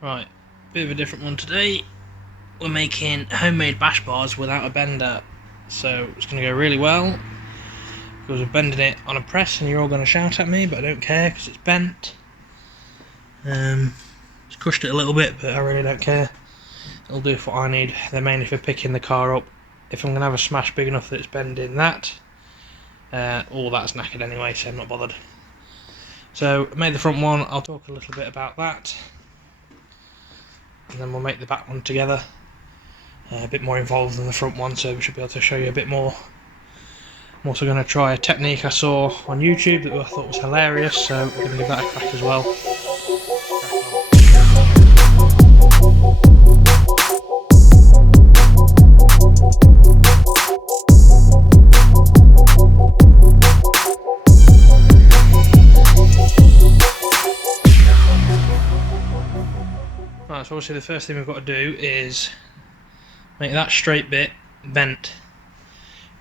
Right, bit of a different one today. We're making homemade bash bars without a bender, so it's going to go really well because we're bending it on a press and you're all going to shout at me, but I don't care because it's bent. Just crushed it a little bit, but I really don't care. It'll do for what I need. They're mainly for picking the car up. If I'm going to have a smash big enough that it's bending that, all that's knackered anyway, so I'm not bothered. So I made the front one. I'll talk a little bit about that, and then we'll make the back one together. A bit more involved than the front one, so we should be able to show you a bit more. I'm also going to try a technique I saw on YouTube that I thought was hilarious, so we're going to give that a crack as well. Right, so obviously the first thing we've got to do is make that straight bit bent.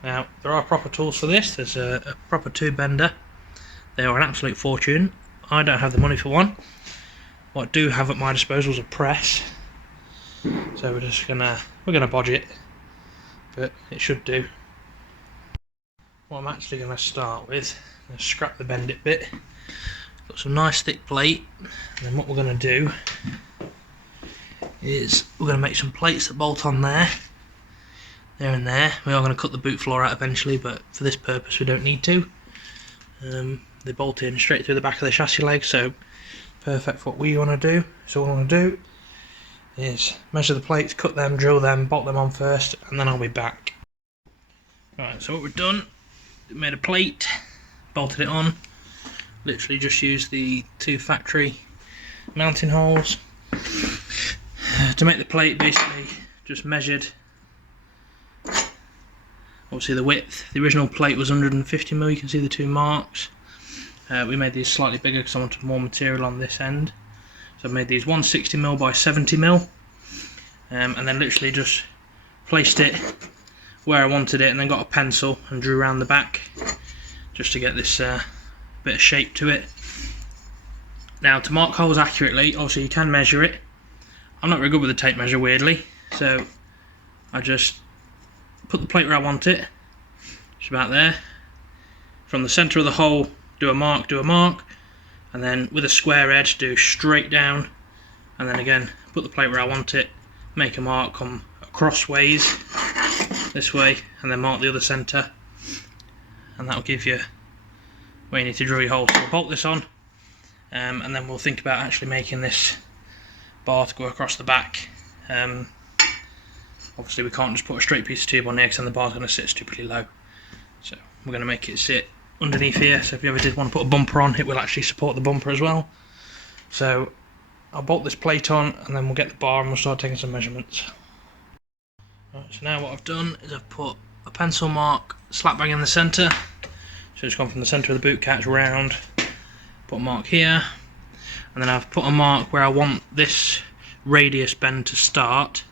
Now, there are proper tools for this. There's a proper tube bender. They are an absolute fortune. I don't have the money for one. What I do have at my disposal is a press. So we're gonna bodge it, but it should do. What I'm actually gonna start with, I'm gonna scrap the bend it bit. Got some nice thick plate, and then what we're gonna do is we're going to make some plates that bolt on there and there. We are going to cut the boot floor out eventually, but for this purpose we don't need to. They bolt in straight through the back of the chassis leg, so perfect for what we want to do. So what I want to do is measure the plates, cut them, drill them, bolt them on first, and then I'll be back. Right, so what we've done, we made a plate, bolted it on, literally just used the two factory mounting holes. To make the plate, basically just measured obviously the width. The original plate was 150mm, you can see the two marks. We made these slightly bigger because I wanted more material on this end. So I made these 160mm by 70mm, and then literally just placed it where I wanted it, and then got a pencil and drew around the back just to get this bit of shape to it. Now, to mark holes accurately, obviously you can measure it. I'm not very good with the tape measure, weirdly, so I just put the plate where I want it, just about there. From the centre of the hole, do a mark, and then with a square edge, do straight down, and then again, put the plate where I want it, make a mark, come crossways, this way, and then mark the other centre, and that'll give you where you need to drill your hole. So we'll bolt this on, and then we'll think about actually making this bar to go across the back. Obviously we can't just put a straight piece of tube on there because then the bar's going to sit stupidly low. So we're going to make it sit underneath here, so if you ever did want to put a bumper on, it will actually support the bumper as well. So I'll bolt this plate on, and then we'll get the bar and we'll start taking some measurements. Right, so now what I've done is I've put a pencil mark slap bang in the centre. So it's gone from the centre of the boot catch round, put a mark here, and then I've put a mark where I want this radius bend to start.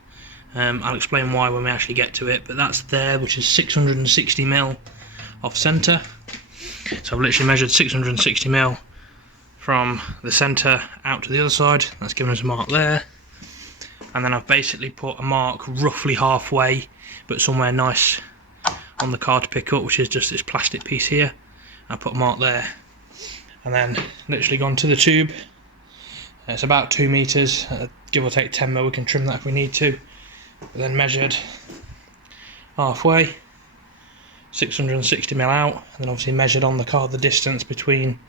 I'll explain why when we actually get to it, but that's there, which is 660mm off centre. So I've literally measured 660mm from the centre out to the other side. That's given us a mark there. And then I've basically put a mark roughly halfway, but somewhere nice on the car to pick up, which is just this plastic piece here. I put a mark there, and then literally gone to the tube. It's about 2 metres, give or take 10mm, we can trim that if we need to. But then measured halfway, 660mm out, and then obviously measured on the car the distance between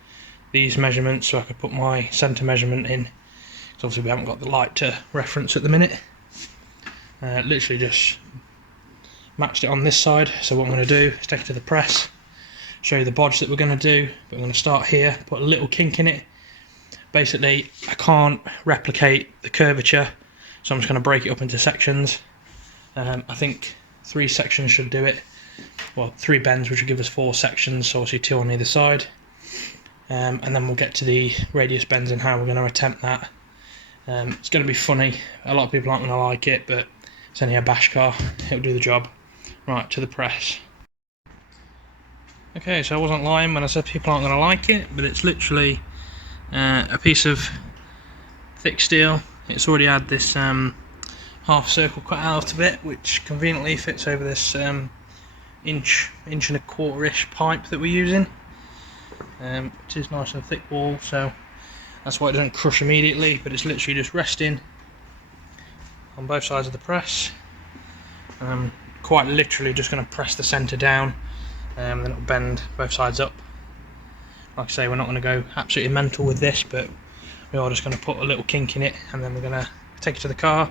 these measurements so I could put my centre measurement in, because obviously we haven't got the light to reference at the minute. Literally just matched it on this side, so what I'm going to do is take it to the press, show you the bodge that we're going to do, but I'm going to start here, put a little kink in it. Basically, I can't replicate the curvature, so I'm just going to break it up into sections. I think 3 sections should do it. Well, 3 bends, which will give us 4 sections, so obviously 2 on either side. And then we'll get to the radius bends and how we're going to attempt that. It's going to be funny. A lot of people aren't going to like it, but it's only a bash car. It'll do the job. Right, to the press. Okay, so I wasn't lying when I said people aren't going to like it, but it's literally a piece of thick steel It's already had this half circle cut out of it, which conveniently fits over this inch and a quarter-ish pipe that we're using. It is nice and thick wall, so that's why it doesn't crush immediately, but it's literally just resting on both sides of the press. Quite literally just going to press the centre down, then it'll bend both sides up. Like I say, we're not going to go absolutely mental with this, but we are just going to put a little kink in it, and then we're going to take it to the car,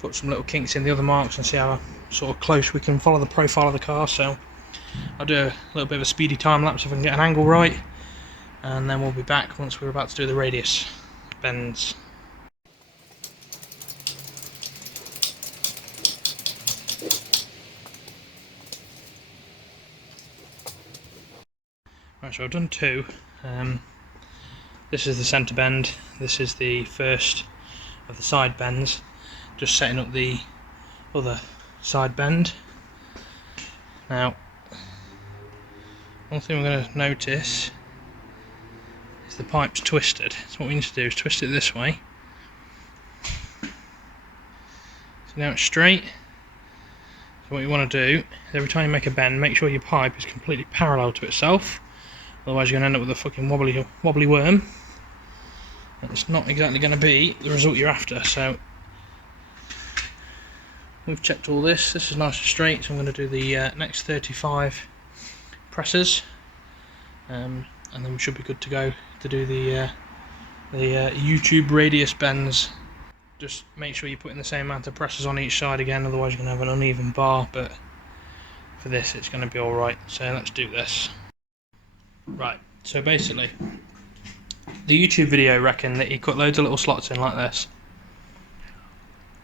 put some little kinks in the other marks, and see how sort of close we can follow the profile of the car. So I'll do a little bit of a speedy time lapse if I can get an angle right, and then we'll be back once we're about to do the radius bends. Right, so I've done two. This is the centre bend, this is the first of the side bends, just setting up the other side bend. Now, one thing we're going to notice is the pipe's twisted, so what we need to do is twist it this way. So now it's straight. So what you want to do is every time you make a bend, make sure your pipe is completely parallel to itself. Otherwise you're going to end up with a fucking wobbly worm. And it's not exactly going to be the result you're after. So we've checked all this. This is nice and straight, so I'm going to do the next 35 presses. And then we should be good to go to do the YouTube radius bends. Just make sure you're putting the same amount of presses on each side again, otherwise you're going to have an uneven bar, but for this it's going to be alright. So let's do this. Right, so basically, the YouTube video reckoned that he cut loads of little slots in like this,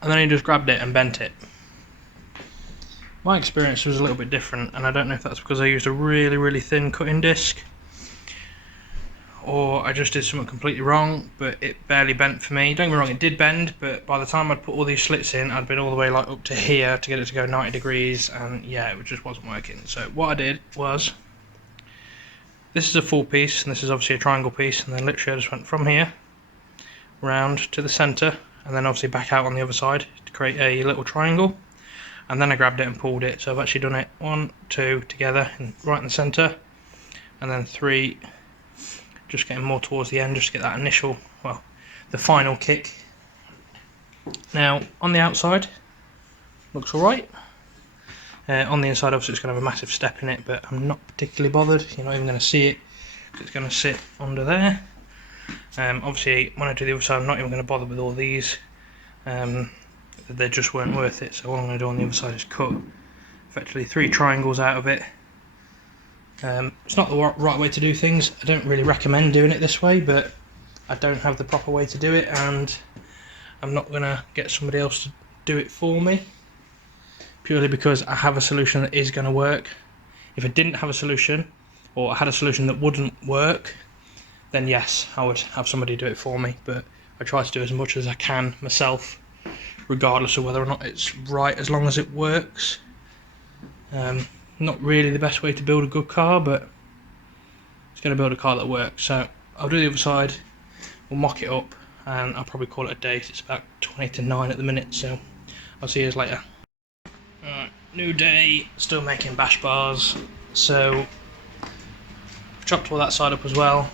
and then he just grabbed it and bent it. My experience was a little bit different, and I don't know if that's because I used a really thin cutting disc, or I just did something completely wrong, but it barely bent for me. Don't get me wrong, it did bend, but by the time I'd put all these slits in, I'd been all the way like up to here to get it to go 90 degrees, and yeah, it just wasn't working. So what I did was, this is a full piece, and this is obviously a triangle piece, and then literally I just went from here, round to the centre, and then obviously back out on the other side to create a little triangle, and then I grabbed it and pulled it. So I've actually done it 1, 2 together, and right in the centre, and then 3, just getting more towards the end, just to get that initial, well, the final kick. Now, on the outside, looks alright. On the inside, obviously, it's going to have a massive step in it, but I'm not particularly bothered. You're not even going to see it. It's going to sit under there. Obviously, when I do the other side, I'm not even going to bother with all these. They just weren't worth it. So all I'm going to do on the other side is cut effectively 3 triangles out of it. It's not the right way to do things. I don't really recommend doing it this way, but I don't have the proper way to do it, and I'm not going to get somebody else to do it for me, purely because I have a solution that is going to work. If I didn't have a solution, or I had a solution that wouldn't work, then yes, I would have somebody do it for me, but I try to do as much as I can myself, regardless of whether or not it's right, as long as it works. Not really the best way to build a good car, but it's going to build a car that works. So I'll do the other side, we'll mock it up, and I'll probably call it a day. It's about 20 to 9 at the minute, so I'll see you later. Alright, new day, still making bash bars. So I've chopped all that side up as well.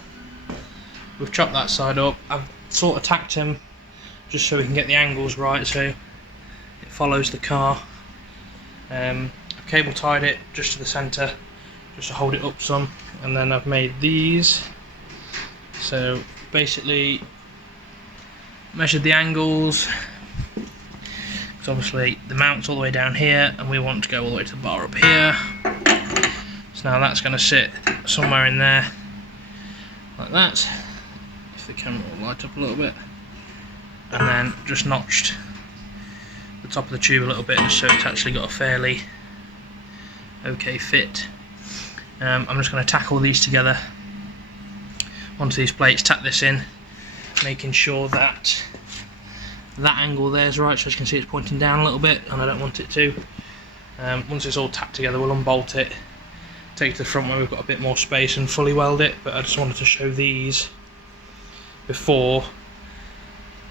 We've chopped that side up. I've sort of tacked him just so we can get the angles right, so it follows the car. I've cable tied it just to the centre, just to hold it up some, and then I've made these. So basically measured the angles, because obviously the mount's all the way down here and we want to go all the way to the bar up here. So now that's going to sit somewhere in there like that, if the camera will light up a little bit, and then just notched the top of the tube a little bit just so it's actually got a fairly okay fit. I'm just going to tack all these together onto these plates, tack this in, making sure that that angle there is right, so as you can see it's pointing down a little bit, and I don't want it to. Once it's all tacked together, we'll unbolt it, take it to the front where we've got a bit more space, and fully weld it. But I just wanted to show these before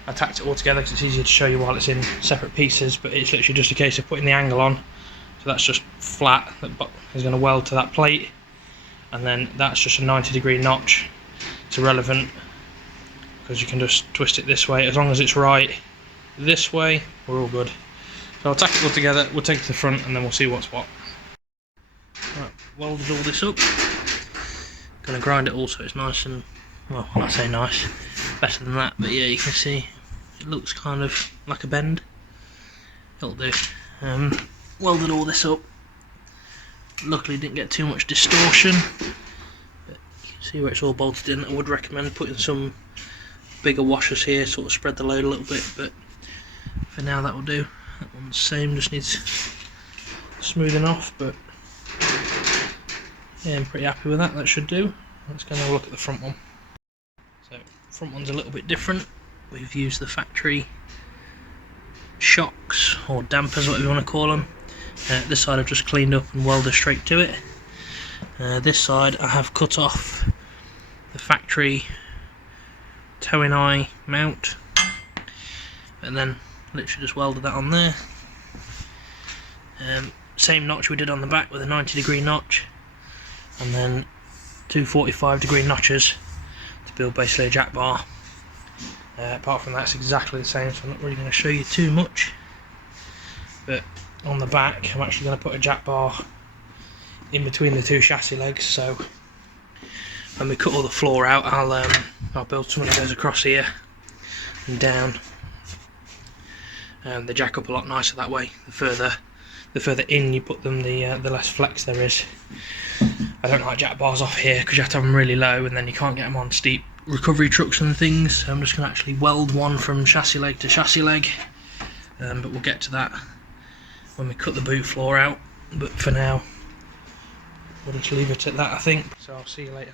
I tacked it all together because it's easier to show you while it's in separate pieces, but it's literally just a case of putting the angle on. So that's just flat, that is going to weld to that plate, and then that's just a 90-degree notch. It's irrelevant because you can just twist it this way. As long as it's right this way, we're all good. So I'll tack it all together, we'll take it to the front, and then we'll see what's what. Right, welded all this up. Gonna grind it all so it's nice and, well, I say nice, better than that, but yeah, you can see it looks kind of like a bend. It'll do. Welded all this up. Luckily didn't get too much distortion, but you can see where it's all bolted in. I would recommend putting some bigger washers here, sort of spread the load a little bit, but for now that will do. That one's the same, just needs smoothing off, but yeah, I'm pretty happy with that. That should do. Let's go and have a look at the front one. So, front one's a little bit different. We've used the factory shocks, or dampers, whatever you want to call them. This side I've just cleaned up and welded straight to it. This side I have cut off the factory towing eye mount, and then literally just welded that on there. Same notch we did on the back with a 90-degree notch, and then two 45-degree notches to build basically a jack bar. Apart from that, it's exactly the same, so I'm not really going to show you too much. But on the back, I'm actually going to put a jack bar in between the two chassis legs. So when we cut all the floor out, I'll build something that goes across here and down. They jack up a lot nicer that way. The further in you put them, the less flex there is. I don't like jack bars off here because you have to have them really low, and then you can't get them on steep recovery trucks and things. So I'm just going to actually weld one from chassis leg to chassis leg, but we'll get to that when we cut the boot floor out. But for now, we'll just leave it at that, I think. So I'll see you later.